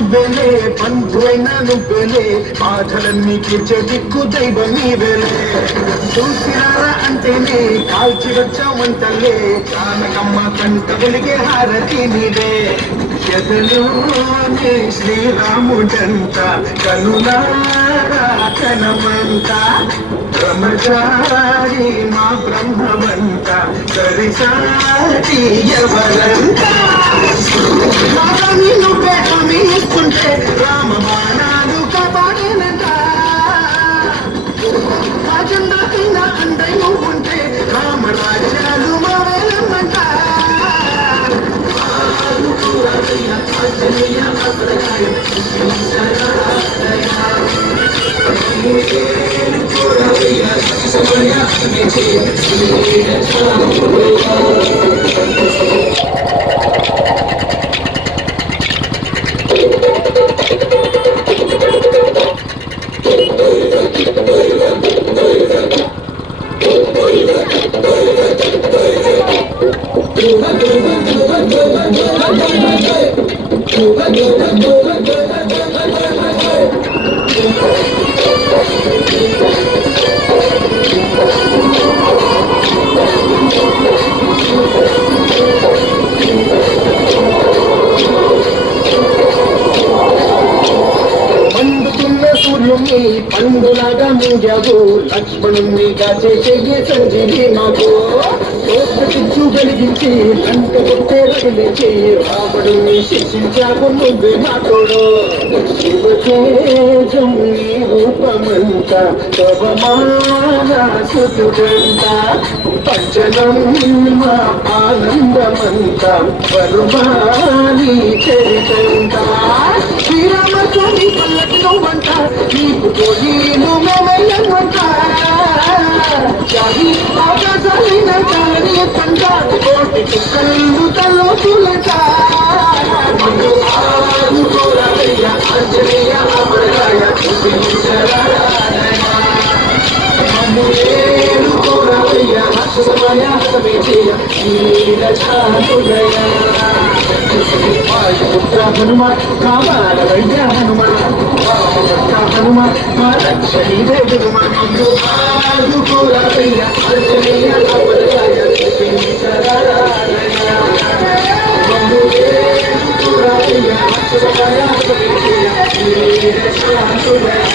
నువ్వెలే బంధువైన నువ్వెలే బాధలన్నీ తీర్చే దిక్కు దైవం నీవెలే చూసినారా అంటేనే కాల్చి వచ్చామంటలే జానకమ్మ కంట వెలిగే హారతి నీవే ఎదలోనే శ్రీరాముడంత కనులారా కనమంత బ్రహ్మచారి మా బ్రహ్మవంత సరిసాటి ఎవరంత నువ్వే హామీ ఇస్తుంటే రామ బాణాలు కాపాడేనంట రాజందాకైనా అండై నువ్వుంటే రామరాజ్యాలు మావేలమ్మంట సూర్యుణ్ణి పండులాగా ముంజావు లక్ష్మణుణ్ణిగా చేసే సంజీవి మాకు చిచ్చు వెలిగించి కంట కొట్టే రగిలించి రావడుని శిక్షించావు నువ్వే మా తోడు శివతేజం నీ రూపమంత శోభమాన సుతుడంత పంచనం మా ఆనందమంత వరుమాని చరితంత శ్రీరామస్వామి పల్లకి నువ్వంట నీకు పోయి నువ్వెళ్ళమంట జాయి ఆకాశాలైన కాలనీ పంట కోటి చుక్కలు తలోతులట ఆంజనేయ అమరరాయ పుత్ర హనుమ కామాల వైద్య హనుమ హనుమ మా లక్ష్మీ హనుమ ఆదుకోరయ్య ఆంజనేయ అమరరాయ Thank you.